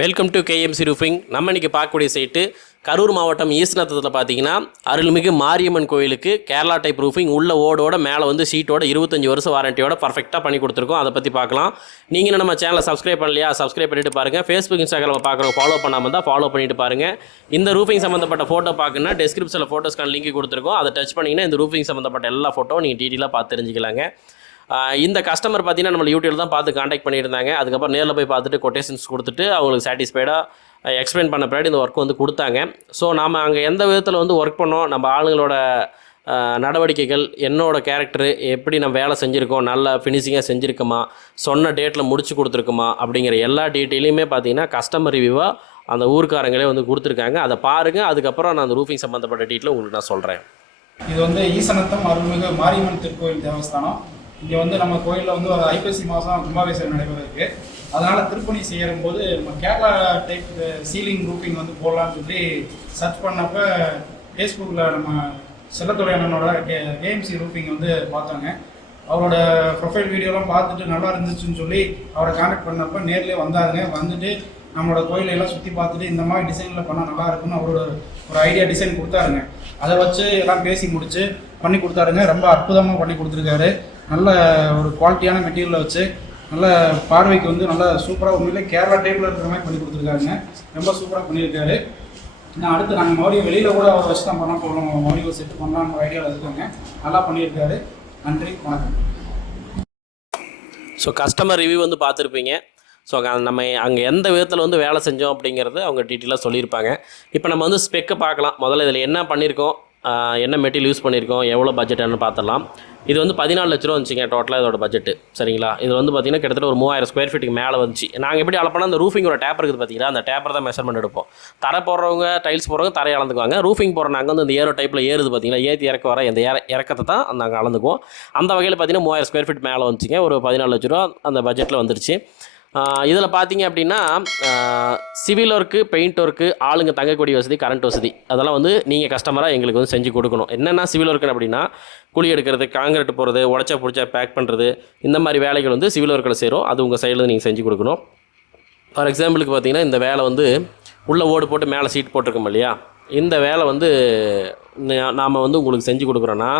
Welcome to KMC roofing நம்ம இன்றைக்கி பார்க்கக்கூடிய சைட்டு கரூர் மாவட்டம் ஈஸ்நத்தத்தில் பார்த்தீங்கன்னா அருள்மிகு மாரியம்மன் கோயிலுக்கு கேரளா டைப் ரூஃபிங் உள்ள ஓடோட மேலே வந்து ஷீட்டோட இருபத்தஞ்சி வருஷம் வாரண்டியோட பர்ஃபெக்டாக பண்ணி கொடுத்துருக்கோம். அதை பற்றி பார்க்கலாம். நீங்கள் நம்ம சேனலை சப்ஸ்கிரைப் பண்ணலையா? சப்ஸ்கிரைப் பண்ணிட்டு பாருங்கள் ஃபேஸ்புக் இன்ஸ்டாகிராம் பார்க்குறோம் ஃபாலோ பண்ணாமல் தான் ஃபாலோ பண்ணிட்டு பாருங்கள் இந்த ரூஃபிங் சம்மந்தப்பட்ட ஃபோட்டோ பார்க்கணுன்னா டெஸ்கிரிப்ஷனில் ஃபோட்டோஸ்க்கான லிங்க் கொடுத்துருக்கோம். அதை டச் பண்ணிங்கன்னா இந்த ரூஃபிங் சம்மந்தப்பட்ட எல்லா ஃபோட்டோவும் நீங்கள் டீட்டெயிலாக பார்த்து தெரிஞ்சுக்கலாங்க. இந்த கஸ்டமர் பார்த்தீங்கன்னா நம்ம யூடியூப்ல தான் பார்த்து காண்டாக்ட் பண்ணியிருந்தாங்க. அதுக்கப்புறம் நேரில் போய் பார்த்துட்டு கொட்டேஷன்ஸ் கொடுத்துட்டு அவங்களுக்கு சாட்டிஸ்ஃபைடாக எக்ஸ்பிளைன் பண்ண பின்னாடி இந்த ஒர்க் வந்து கொடுத்தாங்க. ஸோ நாம் அங்கே எந்த விதத்தில் வந்து ஒர்க் பண்ணோம்? நம்ம ஆளுங்களோட நடவடிக்கைகள் என்னோடய கேரக்டரு எப்படி நம்ம வேலை செஞ்சுருக்கோம்? நல்லா ஃபினிஷிங்காக செஞ்சுருக்கோமா? சொன்ன டேட்டில் முடிச்சு கொடுத்துருக்குமா? அப்படிங்கிற எல்லா டீட்டெயிலையுமே பார்த்தீங்கன்னா கஸ்டமர் ரிவ்யூவாக அந்த ஊர்க்காரங்களே வந்து கொடுத்துருக்காங்க. அதை பாருங்கள் அதுக்கப்புறம் நான் அந்த ரூஃபிங் சம்மந்தப்பட்ட டீட்டெயில் உங்களுக்கு நான் சொல்கிறேன் இது வந்து ஈசனத்தம் அருள்மிகு மாரியம்மன் திருக்கோயில் தேவஸ்தானம். இங்கே வந்து நம்ம கோயிலில் வந்து ஒரு ஐப்பசி மாதம் கும்பாபிஷேகம் நடைபெறதுக்கு. அதனால் திருப்பணி செய்யும் போது நம்ம கேரளா டைப் சீலிங் ரூஃபிங் வந்து போடலான்னு சொல்லி சர்ச் பண்ணப்ப ஃபேஸ்புக்கில் நம்ம செல்லத்துறை அண்ணனோட கே ஏஎம்சி ரூஃபிங் வந்து பார்த்தாங்க. அவரோட ப்ரொஃபைல் வீடியோலாம் பார்த்துட்டு நல்லா இருந்துச்சுன்னு சொல்லி அவரை கான்டாக்ட் பண்ணப்ப நேர்லேயே வந்தாருங்க. வந்துட்டு நம்மளோட கோயிலையெல்லாம் சுற்றி பார்த்துட்டு இந்த மாதிரி டிசைனில் பண்ணால் நல்லா இருக்கும்னு அவரோட ஒரு ஐடியா டிசைன் கொடுத்தாருங்க. அதை வச்சு எல்லாம் பேசி முடிச்சு பண்ணி கொடுத்தாருங்க. ரொம்ப அற்புதமாக பண்ணி கொடுத்துருக்காரு. நல்ல ஒரு குவாலிட்டியான மெட்டீரியலை வச்சு நல்ல பார்வைக்கு வந்து நல்லா சூப்பராக உண்மையிலே கேரளா டைப்பில் இருக்கிற மாதிரி பண்ணி கொடுத்துருக்காங்க. ரொம்ப சூப்பராக பண்ணியிருக்காரு. நான் அடுத்து நாங்கள் மறுபடியும் வெளியில் கூட அவர் வச்சு தான் பண்ண போகிறோம் மறுபடியும் செட்டு பண்ணலாம்னு ஐடியாவில் இருக்காங்க நல்லா பண்ணியிருக்காரு. நன்றி வணக்கம். ஸோ கஸ்டமர் ரிவ்யூ வந்து பார்த்துருப்பீங்க. ஸோ நம்ம அங்கே எந்த விதத்தில் வந்து வேலை செஞ்சோம் அப்படிங்கிறது அவங்க டீட்டெயிலாக சொல்லியிருப்பாங்க. இப்போ நம்ம வந்து ஸ்பெக்கை பார்க்கலாம். முதல்ல இதில் என்ன பண்ணியிருக்கோம்? என்ன மெட்டீரியல் யூஸ் பண்ணியிருக்கோம் எவ்வளோ பட்ஜெட்னு பார்த்துடலாம் இது வந்து பதினாலு லட்ச ரூபா வந்துச்சுங்க டோட்டலாக இதோட பட்ஜெட்டு சரிங்களா? இது வந்து பார்த்திங்கன்னா கிட்டத்தட்ட ஒரு மூவாயிரம் ஸ்கொயர் ஃபீட்டுக்கு மேலே வந்துச்சு. நாங்கள் எப்படி அளப்போனா அந்த ரூஃபிங்கோட டேப்பர் இருக்குது பார்த்தீங்கன்னா அந்த டேப்பர் தான் மெஷர்மெண்ட் எடுப்போம். தரை போடுறவங்க டைல்ஸ் போடுறவங்க தரையை அளந்துக்குவாங்க. ரூஃபிங் போடுற நாங்கள் வந்து இந்த ஏரோ டைப்பில் ஏறுது பார்த்தீங்கன்னா ஏற்றி இறக்க வர இந்த இற இறக்கத்தை தான் நாங்கள் அளந்துக்குவோம். அந்த வகையில் பார்த்தீங்கன்னா மூவாயிரம் ஸ்கொயர் ஃபீட் மேலே வந்துச்சுங்க. ஒரு பதினாலு லட்ச ரூபா அந்த பட்ஜெட்டில் வந்துருச்சு. இதில் பார்த்தீங்க அப்படின்னா சிவில் ஒர்க்கு பெயிண்ட் ஒர்க்கு ஆளுங்க தங்கக்கூடிய வசதி கரண்ட் வசதி. அதெல்லாம் வந்து நீங்கள் கஸ்டமராக எங்களுக்கு வந்து செஞ்சு கொடுக்கணும். என்னென்ன சிவில் ஒர்க்குன்னு அப்படின்னா குழி எடுக்கிறது காங்கிரீட் போடுறது உடச்சா பிடிச்சா பேக் பண்ணுறது இந்த மாதிரி வேலைகள் வந்து சிவில் ஒர்க்கில் சேரும். அது உங்கள் சைடில் நீங்கள் செஞ்சு கொடுக்கணும். ஃபார் எக்ஸாம்பிளுக்கு பார்த்தீங்கன்னா இந்த வேலை வந்து உள்ளே ஓடு போட்டு மேலே சீட் போட்டிருக்கோம் இல்லையா? இந்த வேலை வந்து நாம் வந்து உங்களுக்கு செஞ்சு கொடுக்குறோன்னா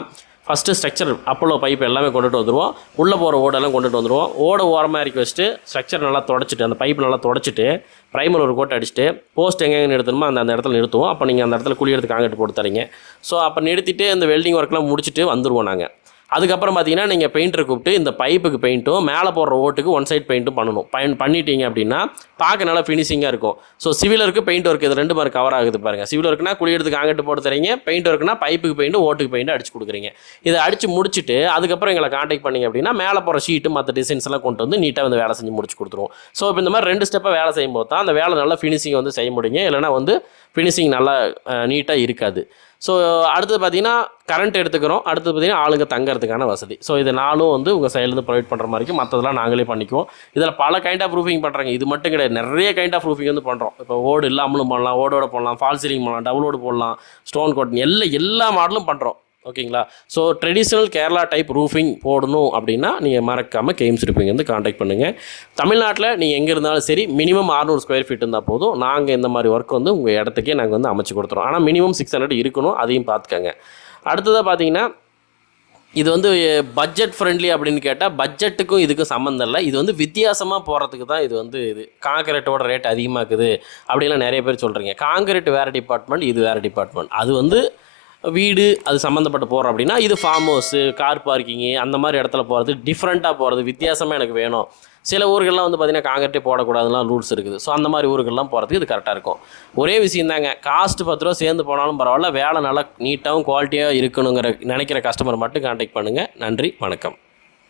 ஃபஸ்ட்டு ஸ்ட்ரக்சர் அப்போலோ பைப் எல்லாமே கொண்டுட்டு வந்துடுவோம் உள்ளே போகிற ஓடெல்லாம் கொண்டுட்டு வந்துடுவோம் ஓட ஓரமாக இறக்கி வச்சுட்டு ஸ்ட்ரக்சர் நல்லா தொடச்சிட்டு அந்த பைப் நல்லா தொடச்சிட்டு ப்ரைமர் ஒரு கோட்டை அடிச்சுட்டு போஸ்ட் எங்கே நிறுத்தணுமோ அந்த அந்த இடத்துல நிறுத்துவோம். அப்போ நீங்கள் அந்த இடத்துல குழி எடுத்து காங்கிட்டு போட்டு தரீங்க. ஸோ அப்போ நிறுத்திட்டு இந்த வெல்டிங் ஒர்க்லாம் முடிச்சுட்டு வந்துடுவோம் நாங்கள் அதுக்கப்புறம் பார்த்தீங்கன்னா நீங்கள் பெயிண்டரை கூப்பிட்டு இந்த பைப்புக்கு பெயிண்ட்டும் மேலே போடுற ஓட்டுக்கு ஒன் சைட் பெயிண்ட்டும் பண்ணணும். பயன் பண்ணிட்டீங்க அப்படின்னா பார்க்க நல்லா ஃபினிஷிங்காக இருக்கும். So civil work paint work இது ரெண்டு மாதிரி கவர் ஆகுது பாருங்கள் சிவில் ஒர்க்குனா குழி எடுத்து காங்கிட்டு போட்டு தரீங்க பெயிண்ட் ஒர்க்னா பைப்புக்கு பெயிண்ட் ஓட்டுக்கு பெயிண்ட் அடிச்சு கொடுக்குறீங்க. இதை அடிச்சு முடிச்சுட்டு அதுக்கப்புறம் எங்களை காண்டாக்ட் பண்ணீங்க அப்படின்னா மேலே போகிற ஷீட்டு மற்ற டிசைன்ஸ் எல்லாம் கொண்டு வந்து நீட்டாக வந்து வேலை செஞ்சு முடிச்சு கொடுத்துருவோம். ஸோ இப்போ இந்த மாதிரி ரெண்டு ஸ்டெப்பாக வேலை செய்யும்போது தான் அந்த வேலை நல்லா ஃபினிஷிங் வந்து செய்ய முடியுங்க. இல்லைனா வந்து ஃபினிஷிங் நல்லா நீட்டாக இருக்காது. ஸோ அடுத்தது பார்த்தீங்கன்னா கரண்ட் எடுத்துக்கிறோம். அடுத்தது பார்த்தீங்கன்னா ஆளுங்க தங்கறதுக்கான வசதி. ஸோ இது நாலும் வந்து உங்கள் சைட்லேருந்து ப்ரொவைட் பண்ணுற மாதிரிக்கும் மற்றதெல்லாம் நாங்களே பண்ணிக்குவோம். இதில் பல கைண்ட் ஆஃப் ப்ரூஃபிங் பண்ணுறாங்க இது மட்டும் கிடையாது. நிறைய கைண்ட் ஆஃப் ப்ரூஃபிங் வந்து பண்ணுறோம் இப்போ ஓடு இல்லாமலும் பண்ணலாம். ஓடோட போடலாம். ஃபால் சீலிங் பண்ணலாம். டபுள் ஓடு போடலாம். ஸ்டோன் கோட்டன் எல்லா எல்லா மாடலும் பண்ணுறோம் ஓகேங்களா? So traditional Kerala type roofing போடணும் அப்படின்னா நீங்கள் மறக்காமல் கேம்ஸ் இருப்பீங்க வந்து காண்டாக்ட் பண்ணுங்கள் தமிழ்நாட்டில் நீங்கள் எங்கே இருந்தாலும் சரி மினிமம் 600 ஸ்கொயர் ஃபீட் இருந்தால் போதும். நாங்கள் இந்த மாதிரி ஒர்க் வந்து உங்கள் இடத்துக்கே நாங்கள் வந்து அமைச்சு கொடுத்துறோம். ஆனால் மினிமம் சிக்ஸ் ஹண்ட்ரட் இருக்கணும் அதையும் பார்த்துக்கங்க அடுத்ததாக பார்த்தீங்கன்னா இது வந்து பட்ஜெட் ஃப்ரெண்ட்லி அப்படின்னு கேட்டால் பட்ஜெட்டுக்கும் இதுக்கும் சம்மந்தம் இல்லை. இது வந்து வித்தியாசமாக போகிறதுக்கு தான் இது வந்து இது. காங்கிரீட்டோட ரேட் அதிகமாக இருக்குது அப்படிலாம் நிறைய பேர் சொல்கிறீங்க காங்கிரீட் வேறு டிபார்ட்மெண்ட் இது வேறு டிபார்ட்மெண்ட் அது வந்து வீடு அது சம்மந்தப்பட்டு போகிறோம் அப்படின்னா இது ஃபார்ம் ஹவுஸு கார் பார்க்கிங்கு அந்த மாதிரி இடத்துல போகிறது டிஃப்ரெண்ட்டாக போகிறது வித்தியாசமாக எனக்கு வேணும். சில ஊர்கள்லாம் வந்து பார்த்திங்கன்னா காங்கிரட்டே போடக்கூடாதுலாம் ரூல்ஸ் இருக்குது. ஸோ அந்த மாதிரி ஊர்கள்லாம் போகிறதுக்கு இது கரெக்டாக இருக்கும். ஒரே விஷயம் தாங்க காஸ்ட்டு பத்து ரூபா சேர்ந்து போனாலும் பரவாயில்ல வேலை நல்லா நீட்டாகவும் குவாலிட்டியாக இருக்கணுங்கிற நினைக்கிற கஸ்டமர் மட்டும் காண்டாக்ட் பண்ணுங்கள் நன்றி வணக்கம்.